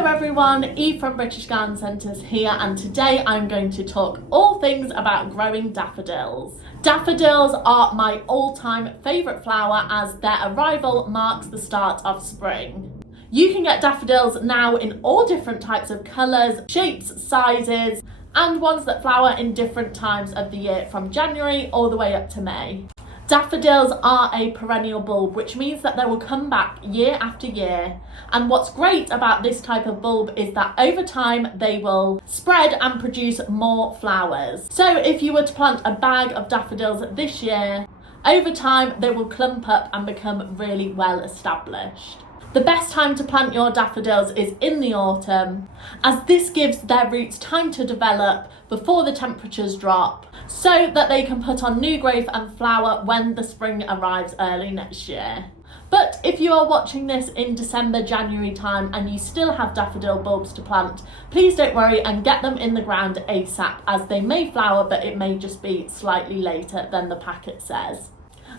Hello everyone, Eve from British Garden Centres here, and today I'm going to talk all things about growing daffodils. Daffodils are my all-time favourite flower as their arrival marks the start of spring. You can get daffodils now in all different types of colours, shapes, sizes, and ones that flower in different times of the year from January all the way up to May. Daffodils are a perennial bulb, which means that they will come back year after year. And what's great about this type of bulb is that over time they will spread and produce more flowers. So if you were to plant a bag of daffodils this year, over time they will clump up and become really well established. The best time to plant your daffodils is in the autumn, as this gives their roots time to develop before the temperatures drop, so that they can put on new growth and flower when the spring arrives early next year. But if you are watching this in December, January time and you still have daffodil bulbs to plant, please don't worry and get them in the ground ASAP, as they may flower but it may just be slightly later than the packet says.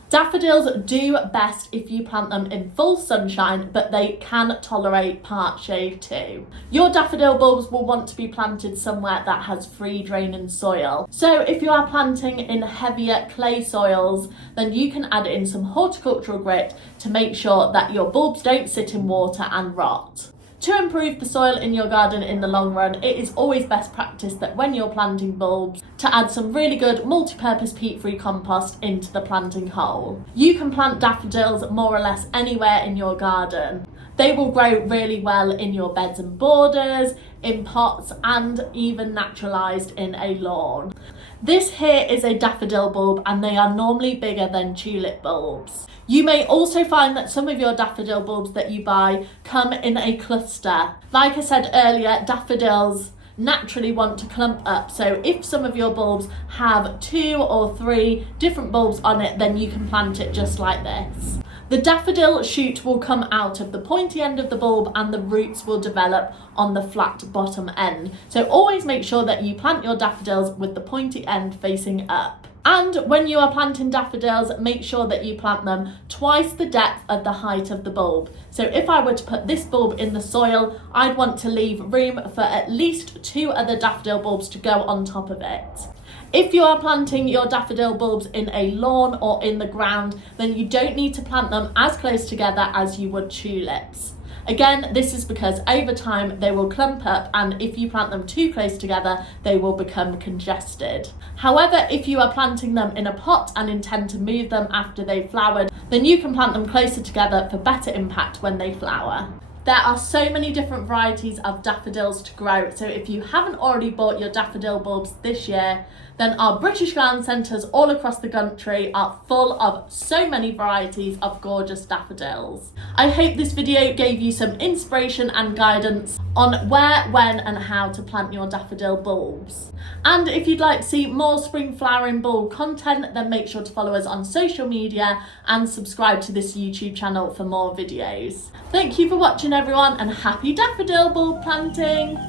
Daffodils do best if you plant them in full sunshine, but they can tolerate part shade too. Your daffodil bulbs will want to be planted somewhere that has free draining soil. So if you are planting in heavier clay soils, then you can add in some horticultural grit to make sure that your bulbs don't sit in water and rot. To improve the soil in your garden in the long run, it is always best practice that when you're planting bulbs to add some really good multi-purpose peat-free compost into the planting hole. You can plant daffodils more or less anywhere in your garden. They will grow really well in your beds and borders, in pots, and even naturalised in a lawn. This here is a daffodil bulb and they are normally bigger than tulip bulbs. You may also find that some of your daffodil bulbs that you buy come in a cluster. Like I said earlier, daffodils naturally want to clump up, so if some of your bulbs have 2 or 3 different bulbs on it, then you can plant it just like this. The daffodil shoot will come out of the pointy end of the bulb and the roots will develop on the flat bottom end. So always make sure that you plant your daffodils with the pointy end facing up. And when you are planting daffodils, make sure that you plant them twice the depth of the height of the bulb. So if I were to put this bulb in the soil, I'd want to leave room for at least 2 other daffodil bulbs to go on top of it. If you are planting your daffodil bulbs in a lawn or in the ground, then you don't need to plant them as close together as you would tulips. Again, this is because over time they will clump up, and if you plant them too close together, they will become congested. However, if you are planting them in a pot and intend to move them after they've flowered, then you can plant them closer together for better impact when they flower. There are so many different varieties of daffodils to grow, so if you haven't already bought your daffodil bulbs this year, then our British Garden Centres all across the country are full of so many varieties of gorgeous daffodils. I hope this video gave you some inspiration and guidance on where, when and how to plant your daffodil bulbs. And if you'd like to see more spring flowering bulb content, then make sure to follow us on social media and subscribe to this YouTube channel for more videos. Thank you for watching everyone, and happy daffodil bulb planting!